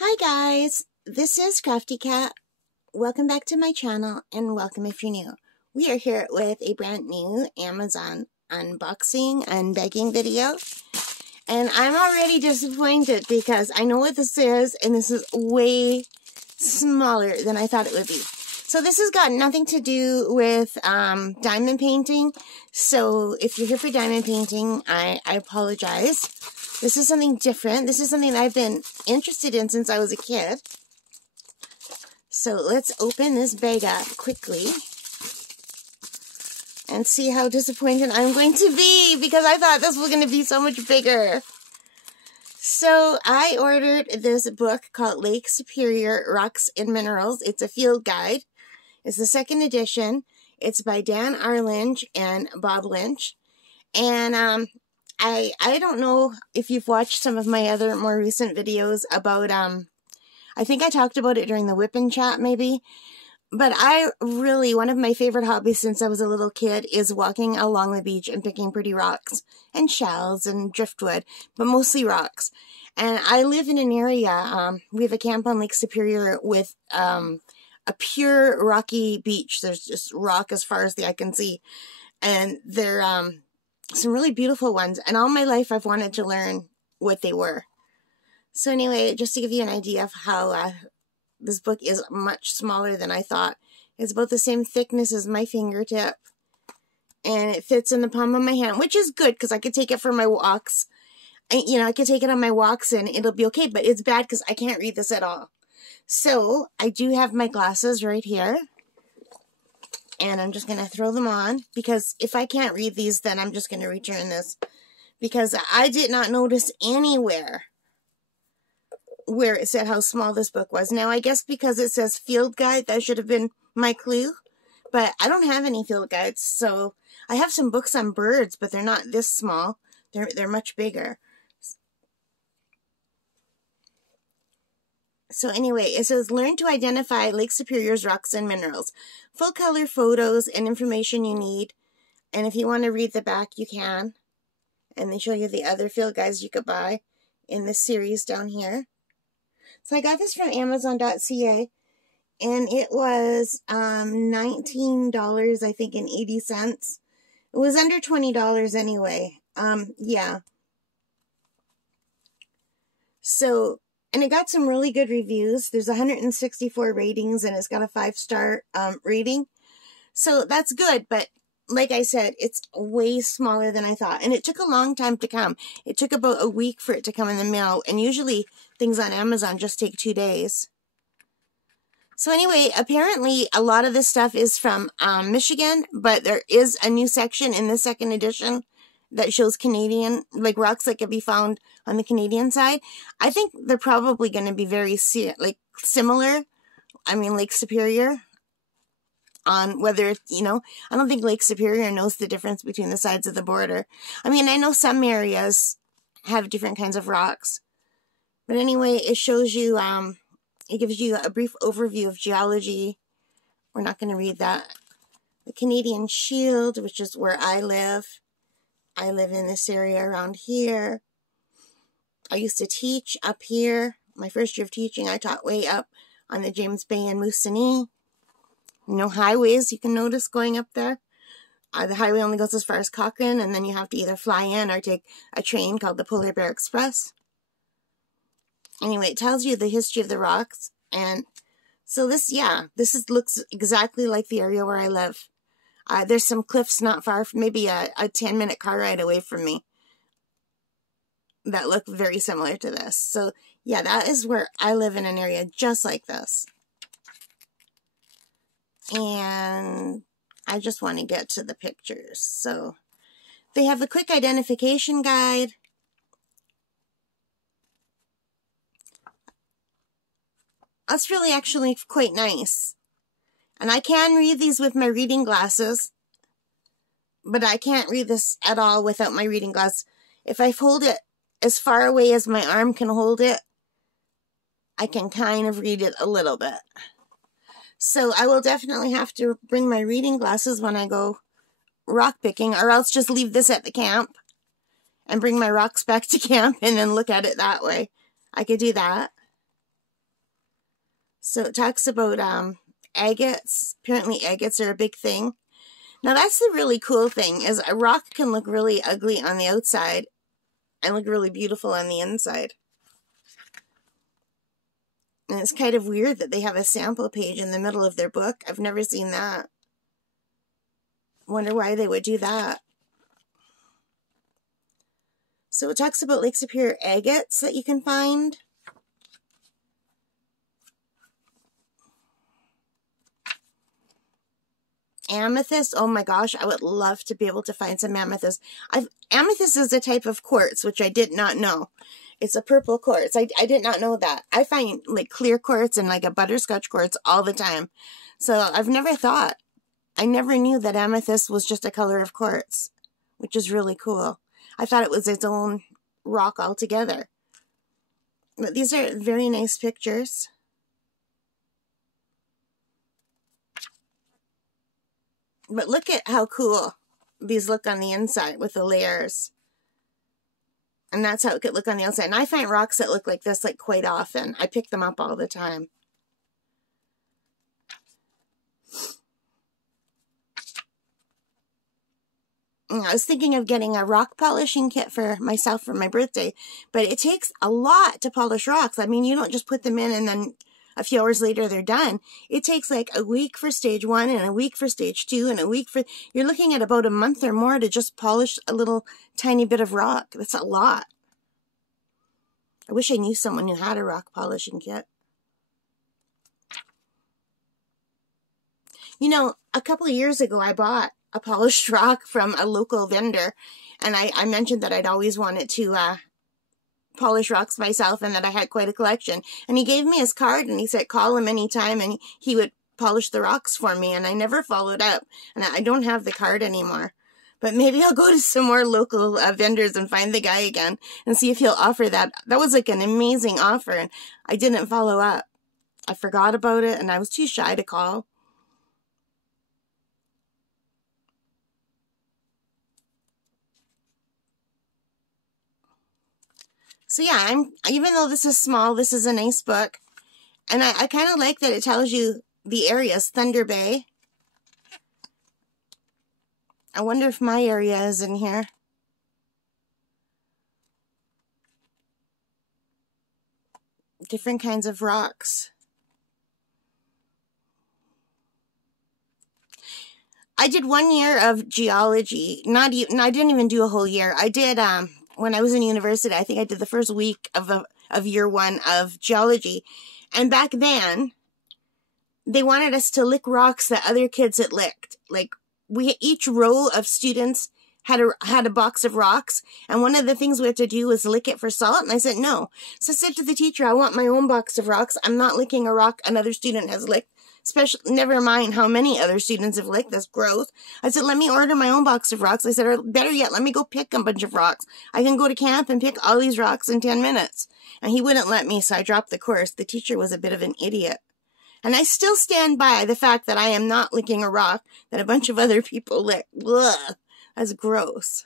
Hi guys, this is Crafty Cat. Welcome back to my channel and welcome if you're new. We are here with a brand new Amazon unboxing and begging video. And I'm already disappointed because I know what this is and this is way smaller than I thought it would be. So this has got nothing to do with diamond painting. So if you're here for diamond painting, I apologize. This is something different. This is something that I've been interested in since I was a kid. So let's open this bag up quickly and see how disappointed I'm going to be because I thought this was going to be so much bigger. So I ordered this book called Lake Superior Rocks and Minerals. It's a field guide. It's the second edition. It's by Dan R. Lynch and Bob Lynch. And I don't know if you've watched some of my other more recent videos about, I think I talked about it during the Whippin' Chat maybe, but one of my favorite hobbies since I was a little kid is walking along the beach and picking pretty rocks and shells and driftwood, but mostly rocks. And I live in an area, we have a camp on Lake Superior with a pure rocky beach. There's just rock as far as the eye can see. And they're some really beautiful ones, and all my life I've wanted to learn what they were. So anyway, just to give you an idea of how this book is much smaller than I thought. It's about the same thickness as my fingertip, and it fits in the palm of my hand, which is good because I could take it for my walks. I could take it on my walks and it'll be okay, but it's bad because I can't read this at all. So I do have my glasses right here. And I'm just going to throw them on because if I can't read these, then I'm just going to return this. Because I did not notice anywhere where it said how small this book was. Now, I guess because it says field guide, that should have been my clue. But I don't have any field guides. So I have some books on birds, but they're not this small. They're much bigger. So anyway, it says, learn to identify Lake Superior's rocks and minerals. Full color photos and information you need. And if you want to read the back, you can. And they show you the other field guides you could buy in this series down here. So I got this from Amazon.ca. And it was $19, I think, and 80 cents. It was under $20 anyway. Yeah. So... and it got some really good reviews. There's 164 ratings, and it's got a 5-star rating. So that's good, but like I said, it's way smaller than I thought. And it took a long time to come. It took about a week for it to come in the mail, and usually things on Amazon just take 2 days. So anyway, apparently a lot of this stuff is from Michigan, but there is a new section in the second edition that shows Canadian, like rocks that can be found on the Canadian side. I think they're probably going to be very similar. I mean, Lake Superior, on whether, I don't think Lake Superior knows the difference between the sides of the border. I mean, I know some areas have different kinds of rocks. But anyway, it shows you, it gives you a brief overview of geology. We're not going to read that. The Canadian Shield, which is where I live. I live in this area around here. I used to teach up here. My first year of teaching, I taught way up on the James Bay and Moosonee. No highways you can notice going up there. The highway only goes as far as Cochrane, and then you have to either fly in or take a train called the Polar Bear Express. Anyway, it tells you the history of the rocks. And so this looks exactly like the area where I live. There's some cliffs not far, maybe a 10-minute car ride away from me that look very similar to this. So, yeah, that is where I live, in an area just like this. And I just want to get to the pictures. So, they have a quick identification guide. That's really actually quite nice. And I can read these with my reading glasses, but I can't read this at all without my reading glasses. If I hold it as far away as my arm can hold it, I can kind of read it a little bit. So I will definitely have to bring my reading glasses when I go rock picking, or else just leave this at the camp and bring my rocks back to camp and then look at it that way. I could do that. So it talks about agates. Apparently agates are a big thing. Now that's the really cool thing, is a rock can look really ugly on the outside and look really beautiful on the inside. And it's kind of weird that they have a sample page in the middle of their book. I've never seen that. Wonder why they would do that. So it talks about Lake Superior agates that you can find. Amethyst, oh my gosh, I would love to be able to find some amethyst. Amethyst is a type of quartz, which I did not know. It's a purple quartz. I did not know that. I find like clear quartz and like a butterscotch quartz all the time. So I've never thought. I never knew that amethyst was just a color of quartz, which is really cool. I thought it was its own rock altogether. But these are very nice pictures. But look at how cool these look on the inside with the layers. And that's how it could look on the outside. And I find rocks that look like this like quite often. I pick them up all the time. I was thinking of getting a rock polishing kit for myself for my birthday, but it takes a lot to polish rocks. I mean, you don't just put them in and then a few hours later they're done. It takes like a week for stage 1 and a week for stage 2 and a week for... You're looking at about a month or more to just polish a little tiny bit of rock. That's a lot. I wish I knew someone who had a rock polishing kit. You know, a couple of years ago I bought a polished rock from a local vendor, and I mentioned that I'd always wanted to polish rocks myself and that I had quite a collection. And he gave me his card and he said call him anytime and he would polish the rocks for me, and I never followed up, and I don't have the card anymore. But maybe I'll go to some more local vendors and find the guy again and see if he'll offer that. That was like an amazing offer, and I didn't follow up. I forgot about it and I was too shy to call. So yeah, even though this is small, this is a nice book. And I kind of like that it tells you the areas. Thunder Bay. I wonder if my area is in here. Different kinds of rocks. I did 1 year of geology. I didn't even do a whole year. I did, when I was in university, I think I did the first week of year 1 of geology. And back then, they wanted us to lick rocks that other kids had licked. Like, each row of students had a box of rocks, and one of the things we had to do was lick it for salt, and I said no. So I said to the teacher, I want my own box of rocks. I'm not licking a rock another student has licked. Never mind how many other students have licked. That's gross. I said, let me order my own box of rocks. I said, or better yet, let me go pick a bunch of rocks. I can go to camp and pick all these rocks in 10 minutes. And he wouldn't let me, so I dropped the course. The teacher was a bit of an idiot. And I still stand by the fact that I am not licking a rock that a bunch of other people lick. Ugh, that's gross.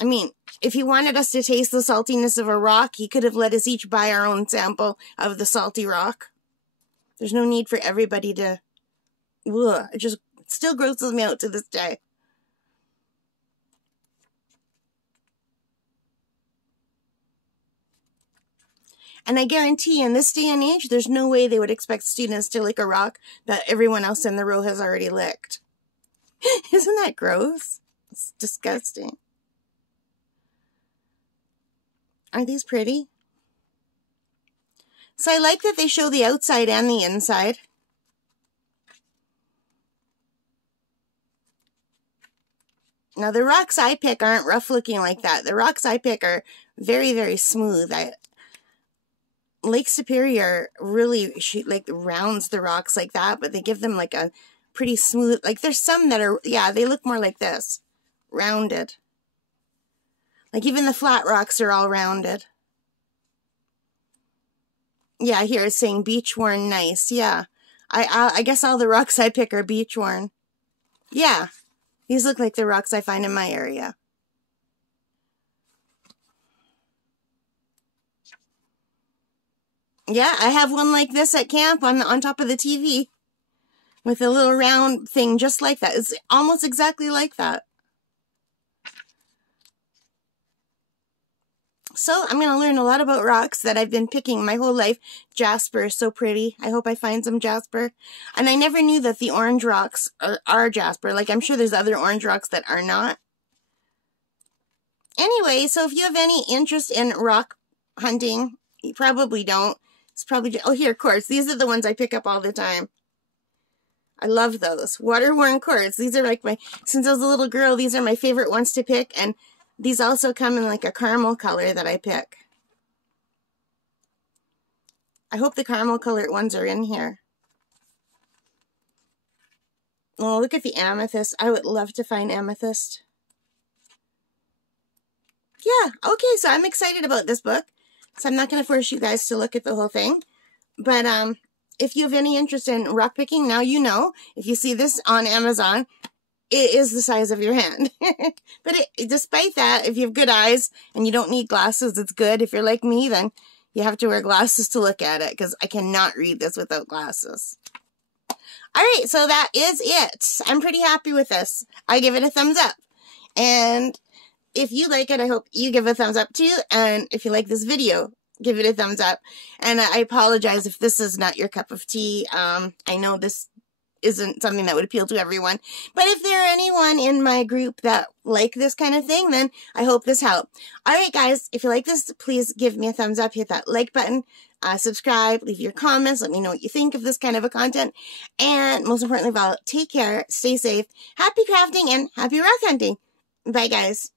I mean, if he wanted us to taste the saltiness of a rock, he could have let us each buy our own sample of the salty rock. There's no need for everybody to... Ugh, it just still grosses me out to this day. And I guarantee in this day and age, there's no way they would expect students to lick a rock that everyone else in the row has already licked. Isn't that gross? It's disgusting. Aren't these pretty? So I like that they show the outside and the inside. Now the rocks I pick aren't rough looking like that. The rocks I pick are very, very smooth. Lake Superior really like rounds the rocks like that, but they give them like a pretty smooth, like there's some that are, yeah, they look more like this, rounded. Like even the flat rocks are all rounded. Yeah, here it's saying beach worn nice. Yeah, I guess all the rocks I pick are beach worn. Yeah, these look like the rocks I find in my area. Yeah, I have one like this at camp on top of the TV with a little round thing just like that. It's almost exactly like that. So I'm going to learn a lot about rocks that I've been picking my whole life. Jasper is so pretty. I hope I find some jasper. And I never knew that the orange rocks are jasper. Like, I'm sure there's other orange rocks that are not. Anyway, so if you have any interest in rock hunting, you probably don't. It's probably just, oh, here, quartz. These are the ones I pick up all the time. I love those. Water-worn quartz. These are like since I was a little girl, these are my favorite ones to pick. And these also come in like a caramel color that I pick. I hope the caramel colored ones are in here. Oh, look at the amethyst. I would love to find amethyst. Yeah, okay, so I'm excited about this book. So I'm not going to force you guys to look at the whole thing. But if you have any interest in rock picking, now you know. If you see this on Amazon, it is the size of your hand. But despite that, if you have good eyes and you don't need glasses, it's good. If you're like me, then you have to wear glasses to look at it, because I cannot read this without glasses. All right, so that is it. I'm pretty happy with this. I give it a thumbs up. And if you like it, I hope you give a thumbs up too. And if you like this video, give it a thumbs up. And I apologize if this is not your cup of tea. I know this isn't something that would appeal to everyone. But if there are anyone in my group that like this kind of thing, then I hope this helped. All right, guys, if you like this, please give me a thumbs up. Hit that like button. Subscribe. Leave your comments. Let me know what you think of this kind of a content. And most importantly of all, take care. Stay safe. Happy crafting and happy rock hunting. Bye, guys.